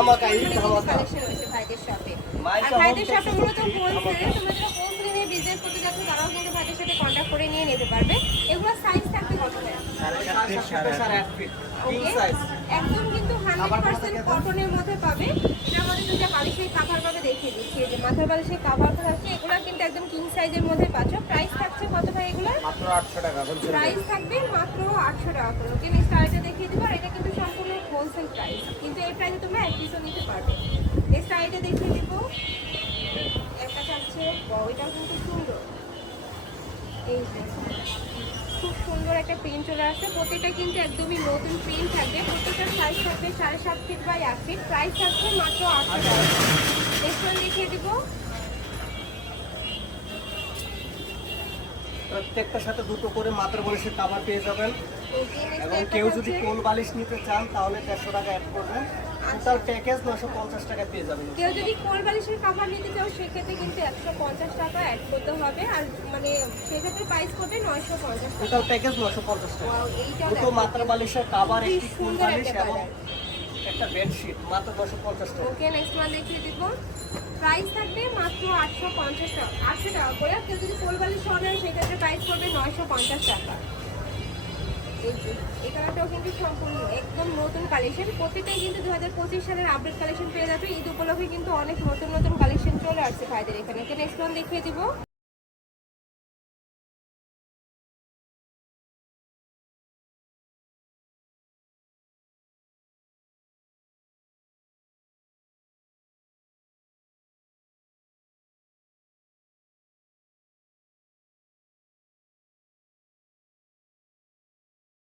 ধামাকা এই ধামাকা কালেকশন রয়েছে ভাইদের শপে। মাইশা আর ভাইদের হোম শপে মূলত টেক্সটাইল হোলসেল, তোমরা যারা হোলসেলে নিয়ে বিজনেস করতে যাচ্ছ তারাও কিন্তু ভাইদের সাথে কন্ট্যাক্ট করে নিয়ে নিতে পারবে। এগুলো সাইজ থাকবে কত ভাই? 7.5 ফিট কিং ওকে, সাইজ। একদম কিন্তু 100% কটনের মধ্যে পাবে। এটার মধ্যে দুটো বালিশের কভার পাবে, দেখিয়ে দিচ্ছি। এই যে মাথার বালিশের কভার থাকছে, এগুলো কিন্তু একদম কিং সাইজের মধ্যে পাচ্ছ। প্রাইস থাকছে কত ভাই এগুলো? মাত্র 800 টাকা বলছেন। প্রাইস থাকবে মাত্র 800 টাকা করে। ওকে, নেক্সট আইটা দেখিয়ে দিব। আর এটা কিন্তু সম্পূর্ণ হোলসেল প্রাইস, কিন্তু এই প্রাইসে তোমরা এক পিসও নিতে পারবে। নেক্সট আইটা দেখিয়ে দিব। একটা থাকছে, এটাও কিন্তু সুন্দর। এই যে খুব সুন্দর একটা প্রিন্ট চলে আসছে। প্রত্যেকটা কিন্তু একদমই নতুন প্রিন্ট থাকবে। প্রত্যেকটা সাইজ থাকবে 7.5 ফিট বাই 1 ফিট। প্রাইস থাকবে মাত্র 800 টাকা। নেক্সট ওয়ান দেখিয়ে দিব। প্রত্যেকটার সাথে দুটো করে মাত্র বালিশের কভার পেয়ে যাবেন। ওকে, নেক্সট এবং একটা কেউ যদি থাকছে। কোল বালিশ নিতে চান তাহলে 150 টাকা অ্যাড করবেন। টোটাল প্যাকেজ 950 টাকা পেয়ে যাবেন। কেউ যদি কোল বালিশের কভার নিতে চাও সেক্ষেত্রে কিন্তু 150 টাকা অ্যাড করতে হবে। আর মানে সেক্ষেত্রে প্রাইস করবে 950 টাকা। টোটাল প্যাকেজ 950 টাকা। ওয়াও, এইটা দুটো মাত্র বালিশের কভার, খুবই একটি কোল সুন্দর বালিশ একটা এবং কালার। একটা বেডশিট মাত্র 950 টাকা। ওকে, নেক্সট ওয়ান দেখিয়ে দিব। প্রাইস থাকবে মাত্র 850 টাকা, 800 টাকা করে। কেউ যদি কোল বালিশ অর্ডার সেক্ষেত্রে প্রাইস করবে 950 টাকা। এই যে এই কালারটাও কিন্তু সম্পূর্ণ একদম নতুন কালেকশন। প্রত্যেকটাই কিন্তু 2025 সালের আপডেট কালেকশন পেয়ে যাবে। ঈদ উপলক্ষে কিন্তু অনেক নতুন নতুন কালেকশন চলে আসছে ভাইদের এখানে। ওকে, নেক্সট ওয়ান দেখিয়ে দিব।